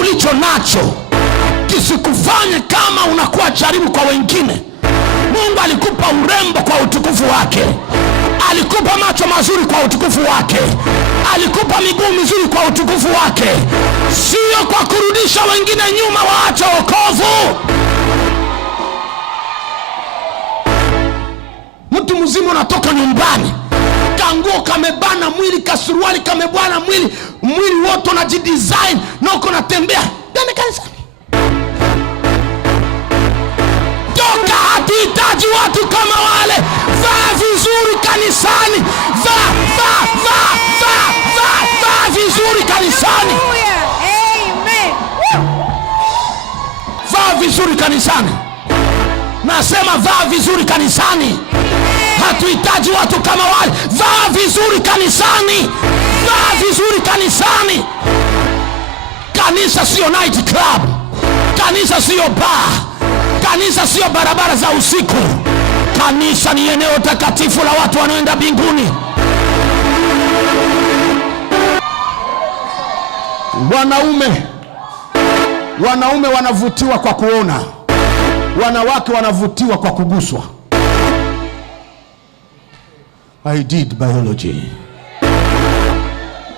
ulicho nacho kisikufanye kama unakuwa jaribu kwa wengine. Mungu alikupa urembo kwa utukufu wake, alikupa macho mazuri kwa utukufu wake, alikupa miguu mizuri kwa utukufu wake, sio kwa kurudisha wengine nyuma waache wokovu. Mtu mzima unatoka nyumbani, kanguo kamebana mwili, kasuruali kamebana mwili, mwili wote unajidesign na uko natembea ndani kanisa. Toka, hatuhitaji watu kama wale. Vaa vizuri kanisani, vaa vizuri kanisani. Vaa vizuri kanisani. Nasema vaa vizuri kanisani. Hatuhitaji watu kama wale. Vaa vizuri kanisani. Vaa vizuri kanisani. Kanisa sio night club. Kanisa sio bar. Kanisa sio barabara za usiku. Kanisa ni eneo takatifu la watu wanaoenda mbinguni. Wanaume wanavutiwa kwa kuona, wanawake wanavutiwa kwa kuguswa. I did biology.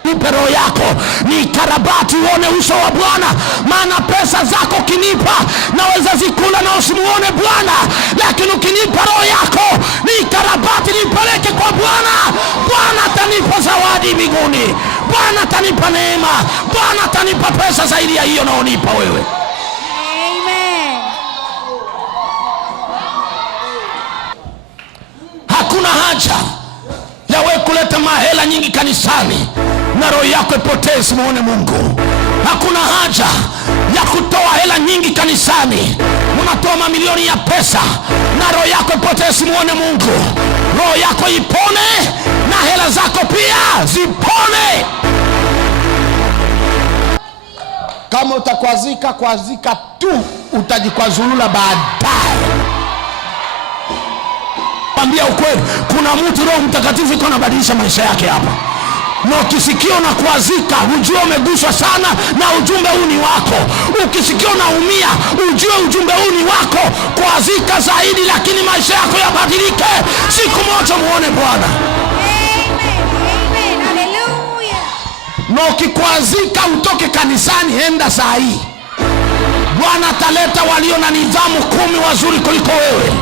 Nipe roho yako ni karabati uone uso wa Bwana, maana pesa zako kinipa naweza zikula na usimuone Bwana, lakini ukinipa roho yako ni karabati nipeleke kwa Bwana. Bwana atanipa zawadi mbinguni, Bwana atanipa neema, Bwana atanipa pesa zaidi ya hiyo naonipa wewe. Amen. Hakuna haja ya wewe kuleta mahela nyingi kanisani na roho yako ipotee simuone Mungu. Hakuna haja ya kutoa hela nyingi kanisani, unatoa mamilioni ya pesa na roho yako ipotee simuone Mungu. Roho yako ipone na hela zako pia zipone. Kama utakwazika tu, utajikwazulula baadaye. Ambia ukweli, kuna mtu Roho Mtakatifu iko anabadilisha maisha yake hapa. Na ukisikia unakwazika, ujue umeguswa sana na ujumbe huu ni wako. Ukisikia unaumia, ujue ujumbe huu ni wako. Kwazika zaidi, lakini maisha yako yabadilike. Siku moja muone Bwana. Amen. Hallelujah. Na ukikwazika utoke kanisani, enda saa hii. Bwana ataleta walio na nidhamu 10 wazuri kuliko wewe.